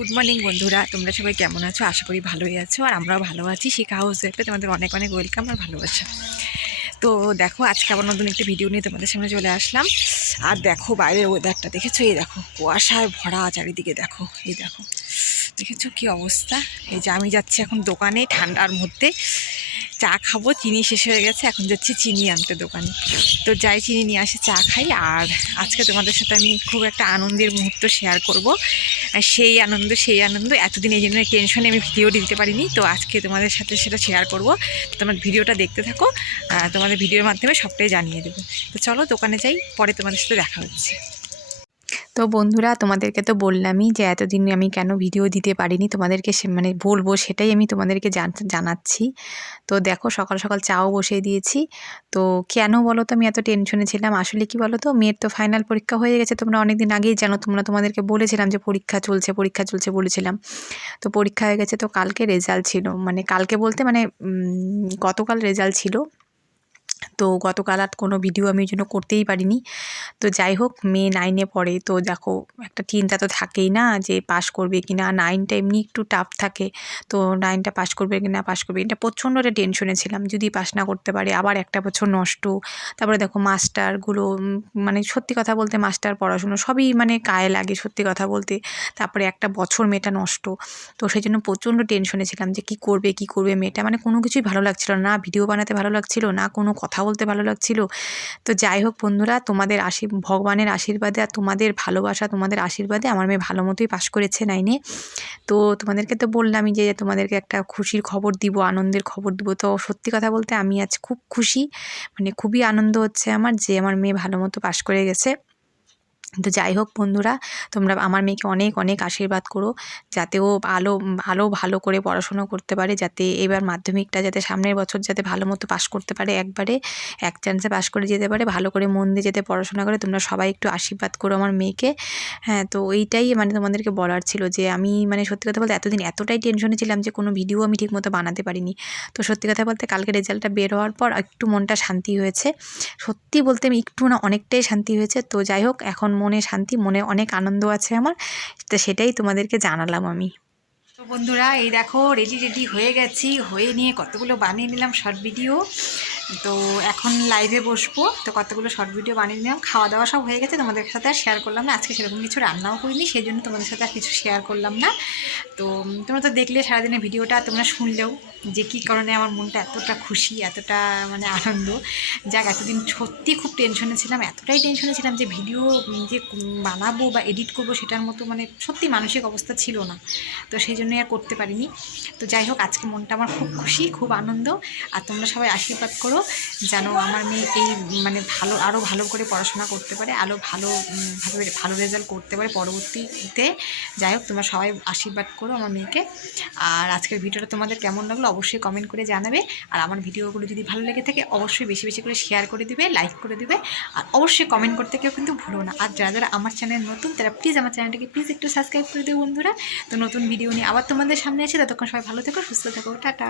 Good morning বন্ধুরা। তোমরা সবাই কেমন আছো? আশা করি ভালোই আছো, আর আমরাও ভালো আছি। শিখা হাউস ওয়েপে তোমাদের অনেক অনেক ওয়েলকাম আর ভালোবাসা। তো দেখো, আজকে আবার নতুন একটা ভিডিও নিয়ে তোমাদের সামনে চলে আসলাম। আর দেখো বাইরের ওয়েদারটা দেখেছ? এই দেখো কুয়াশায় ভরা চারিদিকে, দেখো, এই দেখো। দেখেছ কি অবস্থা? এই যে আমি যাচ্ছি এখন দোকানে ঠান্ডার মধ্যে। চা খাব, চিনি শেষ হয়ে গেছে, এখন যাচ্ছি চিনি আনতে দোকানে। তো যাই চিনি নিয়ে আসে, চা খাই। আর আজকে তোমাদের সাথে আমি খুব একটা আনন্দের মুহূর্ত শেয়ার করব। সেই আনন্দ সেই আনন্দ, এতদিন এই জন্য টেনশনে আমি ভিডিও দিতে পারিনি। তো আজকে তোমাদের সাথে সেটা শেয়ার করব। তোমার ভিডিওটা দেখতে থাকো। তোমাদের ভিডিওর মাধ্যমে সবটাই জানিয়ে দেবো। তো চলো দোকানে যাই, পরে তোমাদের সাথে দেখা হচ্ছে। তো বন্ধুরা, তোমাদেরকে তো বললামই যে এতদিন আমি কেন ভিডিও দিতে পারিনি। তোমাদেরকে সে মানে বলব সেটাই আমি তোমাদেরকে জান- জানাচ্ছি। তো দেখো, সকাল সকাল চাও বসিয়ে দিয়েছি। তো কেন বলো তো, আমি এত টেনশনে ছিলাম। আসলে কি বলো তো, মেয়ের তো ফাইনাল পরীক্ষা হয়ে গেছে। তোমরা অনেক দিন আগেই জানো, তোমরা তোমাদেরকে বলেছিলাম যে পরীক্ষা চলছে পরীক্ষা চলছে বলেছিলাম। তো পরীক্ষা হয়ে গেছে, তো কালকে রেজাল্ট ছিল। মানে কালকে বলতে মানে গতকাল রেজাল্ট ছিল। তো গতকাল আর কোনো ভিডিও আমি জন্য করতেই পারিনি। তো যাই হোক মেয়ে নাইনে পড়ে। তো দেখো, একটা চিন্তা তো থাকেই না যে পাশ করবে কি না নাইনটা এমনি একটু টাফ থাকে। তো নাইনটা পাশ করবে কি না পাশ করবে এটা প্রচণ্ড একটা টেনশনে ছিলাম, যদি পাশ না করতে পারে, আবার একটা বছর নষ্ট। তারপরে দেখো মাস্টারগুলো মানে সত্যি কথা বলতে মাস্টার পড়াশুনো সবই মানে গায়ে লাগে, সত্যি কথা বলতে। তারপরে একটা বছর মেয়েটা নষ্ট। তো সেই জন্য প্রচণ্ড টেনশনে ছিলাম যে কী করবে কী করবে মেয়েটা? মানে কোনো কিছুই ভালো লাগছিল না। ভিডিও বানাতে ভালো লাগছিল না, কোনো কথা বলতে ভালো লাগছিল। তো যাই হোক বন্ধুরা, তোমাদের আশী ভগবানের আশীর্বাদে আর তোমাদের ভালোবাসা, তোমাদের আশীর্বাদে আমার মেয়ে ভালো মতোই পাস করেছে নাইনে। তো তোমাদেরকে তো বললামই যে তোমাদেরকে একটা খুশির খবর দিব, আনন্দের খবর দিব। তো সত্যি কথা বলতে আমি আজ খুব খুশি মানে খুবই আনন্দ হচ্ছে আমার যে আমার মেয়ে ভালো মতো পাস করে গেছে। তো যাই হোক বন্ধুরা, তোমরা আমার মেয়েকে অনেক অনেক আশীর্বাদ করো, যাতে ও আলো ভালো ভালো করে পড়াশুনো করতে পারে, যাতে এবার মাধ্যমিকটা যাতে সামনের বছর যাতে ভালো মতো পাশ করতে পারে একবারে, এক চান্সে পাশ করে যেতে পারে, ভালো করে মন দিয়ে যেতে পড়াশোনা করে, তোমরা সবাই একটু আশীর্বাদ করো আমার মেয়েকে। হ্যাঁ তো এইটাই মানে তোমাদেরকে বলার ছিল যে আমি মানে সত্যি কথা বলতে এতদিন এতটাই টেনশনে ছিলাম যে কোনো ভিডিও আমি ঠিকমতো বানাতে পারিনি। তো সত্যি কথা বলতে কালকে রেজাল্টটা বের হওয়ার পর একটু মনটা শান্তি হয়েছে। সত্যি বলতে আমি একটু না অনেকটাই শান্তি হয়েছে। তো যাই হোক, এখন মনে শান্তি, মনে অনেক আনন্দ আছে আমার। তো সেটাই তোমাদেরকে জানালাম আমি। তো বন্ধুরা, এই দেখো রেডি রেডি হয়ে গেছি। হয়ে নিয়ে কতগুলো বানিয়ে নিলাম শর্ট ভিডিও তো এখন লাইভে বসবো। তো কতগুলো শর্ট ভিডিও বানিয়ে নিলাম খাওয়া দাওয়া সব হয়ে গেছে, তোমাদের সাথে আর শেয়ার করলাম না। আজকে সেরকম কিছু রান্নাও করিনি, সেই জন্য তোমাদের সাথে আর কিছু শেয়ার করলাম না। তো তোমরা তো দেখলে সারাদিনের ভিডিওটা, তোমরা শুনলেও যে কী কারণে আমার মনটা এতটা খুশি, এতটা মানে আনন্দ। যাক, এতদিন সত্যি খুব টেনশনে ছিলাম, এতটাই টেনশনে ছিলাম যে ভিডিও যে বানাবো বা এডিট করব সেটার মতো মানে সত্যি মানসিক অবস্থা ছিল না। তো সেই জন্যই আর করতে পারিনি। তো যাই হোক, আজকে মনটা আমার খুব খুশি, খুব আনন্দ। আর তোমরা সবাই আশীর্বাদ করো। যেন আমার মেয়ে এই মানে ভালো আরও ভালো করে পড়াশোনা করতে পারে আরও ভালো ভালো রেজাল্ট করতে পারে পরবর্তীতে। যাই হোক, তোমরা সবাই আশীর্বাদ করো আমার মেয়েকে। আর আজকের ভিডিওটা তোমাদের কেমন লাগল অবশ্যই কমেন্ট করে জানাবে। আর আমার ভিডিওগুলো যদি ভালো লেগে থাকে, অবশ্যই বেশি বেশি করে শেয়ার করে দিবে লাইক করে দিবে। আর অবশ্যই কমেন্ট করতে কেউ কিন্তু ভুলো না। আর যারা যারা আমার চ্যানেল নতুন, তারা প্লিজ আমার চ্যানেলটাকে প্লিজ একটু সাবস্ক্রাইব করে দেবো বন্ধুরা। তো নতুন ভিডিও নিয়ে আবার তোমাদের সামনে আছে ততক্ষণ সবাই ভালো থেকো, সুস্থ থেকো। টাটা।